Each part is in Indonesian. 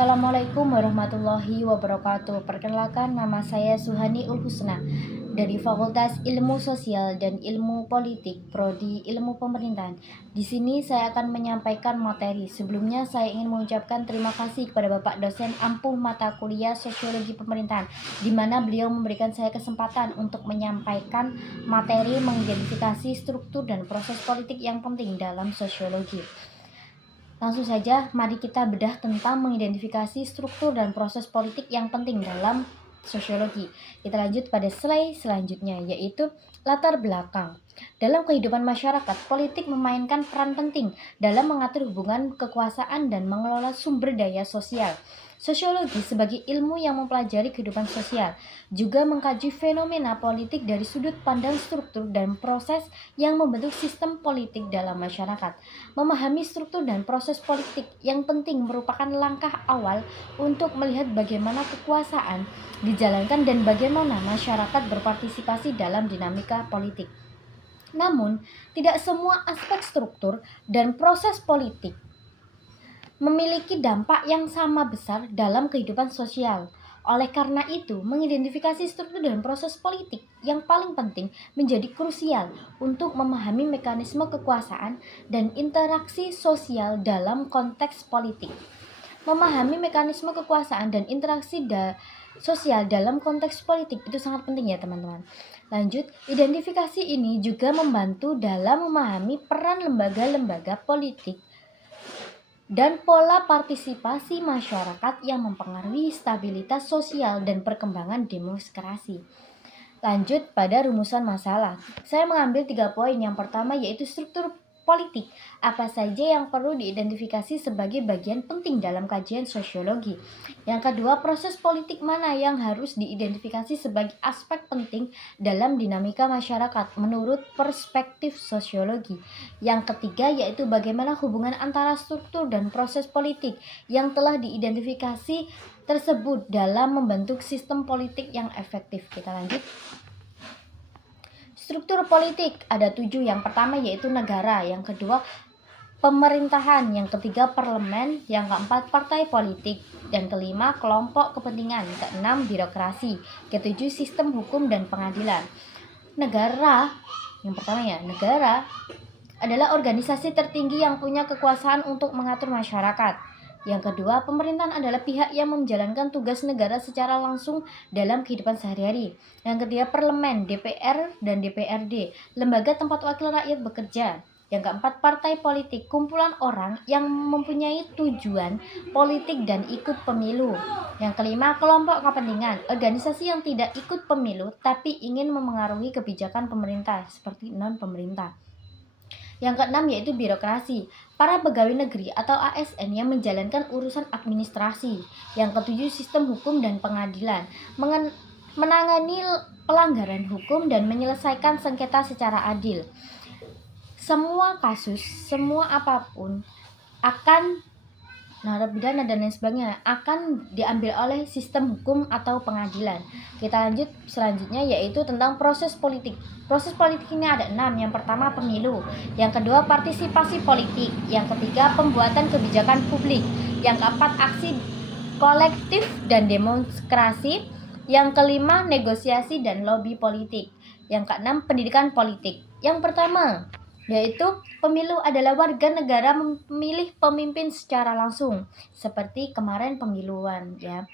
Assalamualaikum warahmatullahi wabarakatuh. Perkenalkan, nama saya Suhani Ulhusna dari Fakultas Ilmu Sosial dan Ilmu Politik, Prodi Ilmu Pemerintahan. Di sini saya akan menyampaikan materi. Sebelumnya saya ingin mengucapkan terima kasih kepada Bapak dosen ampuh mata kuliah Sosiologi Pemerintahan, di mana beliau memberikan saya kesempatan untuk menyampaikan materi mengidentifikasi struktur dan proses politik yang penting dalam sosiologi. Langsung saja, mari kita bedah tentang mengidentifikasi struktur dan proses politik yang penting dalam sosiologi. Kita lanjut pada slide selanjutnya, yaitu latar belakang. Dalam kehidupan masyarakat, politik memainkan peran penting dalam mengatur hubungan kekuasaan dan mengelola sumber daya sosial. Sosiologi sebagai ilmu yang mempelajari kehidupan sosial juga mengkaji fenomena politik dari sudut pandang struktur dan proses yang membentuk sistem politik dalam masyarakat. Memahami struktur dan proses politik yang penting merupakan langkah awal untuk melihat bagaimana kekuasaan dijalankan dan bagaimana masyarakat berpartisipasi dalam dinamika politik. Namun, tidak semua aspek struktur dan proses politik memiliki dampak yang sama besar dalam kehidupan sosial. Oleh karena itu, mengidentifikasi struktur dan proses politik yang paling penting menjadi krusial untuk memahami mekanisme kekuasaan dan interaksi sosial dalam konteks politik. Memahami mekanisme kekuasaan dan interaksi sosial dalam konteks politik itu sangat penting ya teman-teman. Lanjut, identifikasi ini juga membantu dalam memahami peran lembaga-lembaga politik dan pola partisipasi masyarakat yang mempengaruhi stabilitas sosial dan perkembangan demokrasi. Lanjut pada rumusan masalah. Saya mengambil 3 poin. Yang pertama yaitu struktur politik. Apa saja yang perlu diidentifikasi sebagai bagian penting dalam kajian sosiologi. Yang kedua, proses politik mana yang harus diidentifikasi sebagai aspek penting dalam dinamika masyarakat menurut perspektif sosiologi. Yang ketiga yaitu bagaimana hubungan antara struktur dan proses politik yang telah diidentifikasi tersebut dalam membentuk sistem politik yang efektif. Kita lanjut. Struktur politik ada 7. Yang pertama yaitu negara, yang kedua pemerintahan, yang ketiga parlemen, yang keempat partai politik, dan kelima kelompok kepentingan, keenam birokrasi, ketujuh sistem hukum dan pengadilan. Negara, yang pertama ya, negara adalah organisasi tertinggi yang punya kekuasaan untuk mengatur masyarakat. Yang kedua, pemerintahan adalah pihak yang menjalankan tugas negara secara langsung dalam kehidupan sehari-hari. Yang ketiga, parlemen, DPR dan DPRD, lembaga tempat wakil rakyat bekerja. Yang keempat, partai politik, kumpulan orang yang mempunyai tujuan politik dan ikut pemilu. Yang kelima, kelompok kepentingan, organisasi yang tidak ikut pemilu tapi ingin memengaruhi kebijakan pemerintah seperti non-pemerintah. Yang keenam yaitu birokrasi, para pegawai negeri atau ASN yang menjalankan urusan administrasi. Yang ketujuh sistem hukum dan pengadilan, menangani pelanggaran hukum dan menyelesaikan sengketa secara adil. Semua kasus, semua apapun akan narapidana dan lain sebagainya akan diambil oleh sistem hukum atau pengadilan. Kita lanjut selanjutnya yaitu tentang proses politik. Proses politik ini ada 6. Yang pertama pemilu, yang kedua partisipasi politik, yang ketiga pembuatan kebijakan publik, yang keempat aksi kolektif dan demonstrasi, yang kelima negosiasi dan lobby politik, yang keenam pendidikan politik. Yang pertama yaitu pemilu adalah warga negara memilih pemimpin secara langsung, seperti kemarin pemiluan ya.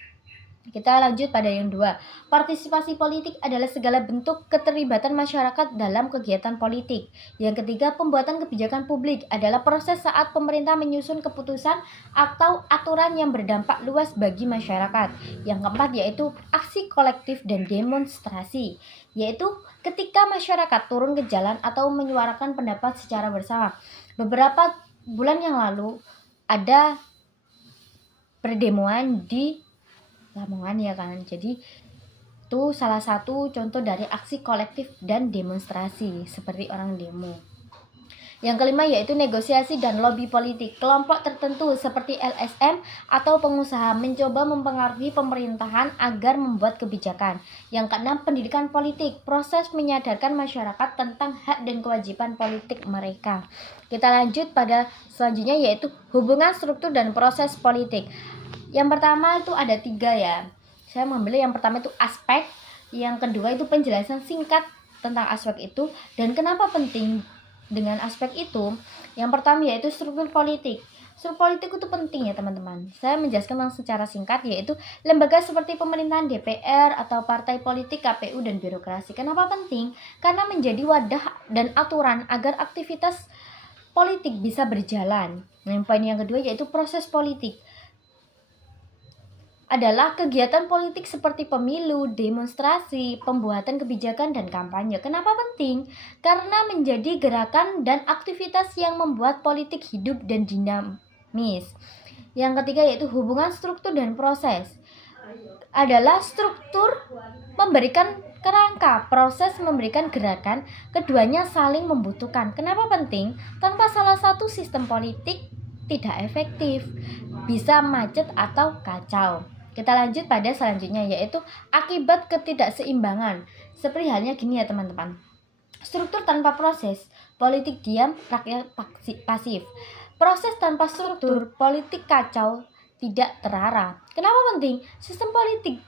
Kita lanjut pada yang 2. Partisipasi politik adalah segala bentuk keterlibatan masyarakat dalam kegiatan politik. Yang ketiga, pembuatan kebijakan publik adalah proses saat pemerintah menyusun keputusan atau aturan yang berdampak luas bagi masyarakat. Yang keempat yaitu aksi kolektif dan demonstrasi, yaitu ketika masyarakat turun ke jalan atau menyuarakan pendapat secara bersama. Beberapa bulan yang lalu ada perdemoan di Lamongan ya kan. Jadi itu salah satu contoh dari aksi kolektif dan demonstrasi seperti orang demo. Yang kelima yaitu negosiasi dan lobby politik. Kelompok tertentu seperti LSM atau pengusaha mencoba mempengaruhi pemerintahan agar membuat kebijakan. Yang keenam, pendidikan politik. Proses menyadarkan masyarakat tentang hak dan kewajiban politik mereka. Kita lanjut pada selanjutnya yaitu hubungan struktur dan proses politik. Yang pertama itu ada 3 ya. Saya mengambil yang pertama itu aspek, yang kedua itu penjelasan singkat tentang aspek itu dan kenapa penting dengan aspek itu. Yang pertama yaitu struktur politik. Struktur politik itu penting ya teman-teman. Saya menjelaskan secara singkat yaitu lembaga seperti pemerintahan DPR atau partai politik, KPU dan birokrasi. Kenapa penting? Karena menjadi wadah dan aturan agar aktivitas politik bisa berjalan. Yang poin yang kedua yaitu proses politik. Adalah kegiatan politik seperti pemilu, demonstrasi, pembuatan kebijakan, dan kampanye. Kenapa penting? Karena menjadi gerakan dan aktivitas yang membuat politik hidup dan dinamis. Yang ketiga yaitu hubungan struktur dan proses. Adalah struktur memberikan kerangka, proses memberikan gerakan, keduanya saling membutuhkan. Kenapa penting? Tanpa salah satu sistem politik tidak efektif, bisa macet atau kacau. Kita lanjut pada selanjutnya yaitu akibat ketidakseimbangan. Seperti halnya gini ya teman-teman. Struktur tanpa proses, politik diam, rakyat pasif. Proses tanpa struktur, politik kacau, tidak terarah. Kenapa penting? Sistem politik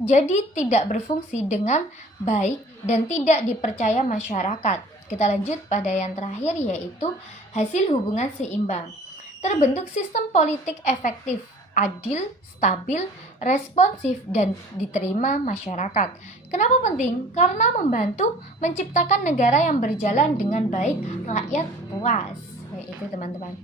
jadi tidak berfungsi dengan baik dan tidak dipercaya masyarakat. Kita lanjut pada yang terakhir yaitu hasil hubungan seimbang. Terbentuk sistem politik efektif, adil, stabil, responsif, dan diterima masyarakat. Kenapa penting? Karena membantu menciptakan negara yang berjalan dengan baik, rakyat puas. Itu teman-teman.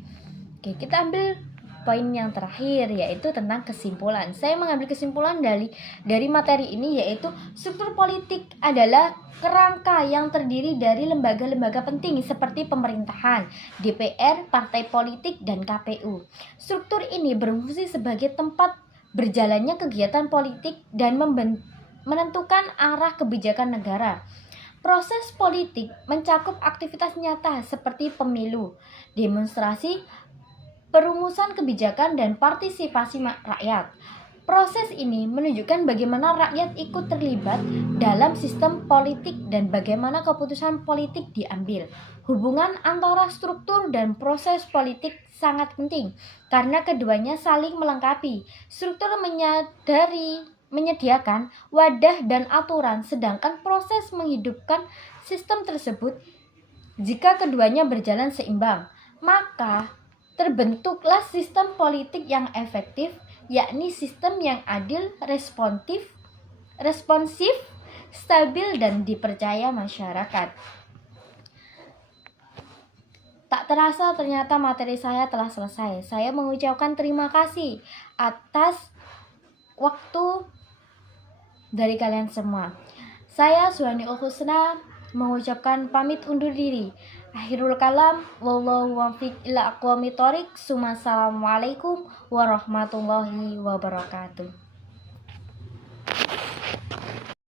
Oke, kita ambil poin yang terakhir yaitu tentang kesimpulan. Saya mengambil kesimpulan dari materi ini yaitu struktur politik adalah kerangka yang terdiri dari lembaga-lembaga penting seperti pemerintahan, DPR, partai politik, dan KPU. Struktur ini berfungsi sebagai tempat berjalannya kegiatan politik dan menentukan arah kebijakan negara. Proses politik mencakup aktivitas nyata seperti pemilu, demonstrasi, perumusan kebijakan, dan partisipasi rakyat. Proses ini menunjukkan bagaimana rakyat ikut terlibat dalam sistem politik dan bagaimana keputusan politik diambil. Hubungan antara struktur dan proses politik sangat penting karena keduanya saling melengkapi. Struktur menyediakan wadah dan aturan, sedangkan proses menghidupkan sistem tersebut. Jika keduanya berjalan seimbang, maka terbentuklah sistem politik yang efektif, yakni sistem yang adil, responsif, stabil, dan dipercaya masyarakat. Tak terasa ternyata materi saya telah selesai. Saya mengucapkan terima kasih atas waktu dari kalian semua. Saya Suhani Ulhusna mengucapkan pamit undur diri. Akhirul kalam, wallahu muwaffiq ila aqwamit thoriq. Assalamualaikum warahmatullahi wabarakatuh.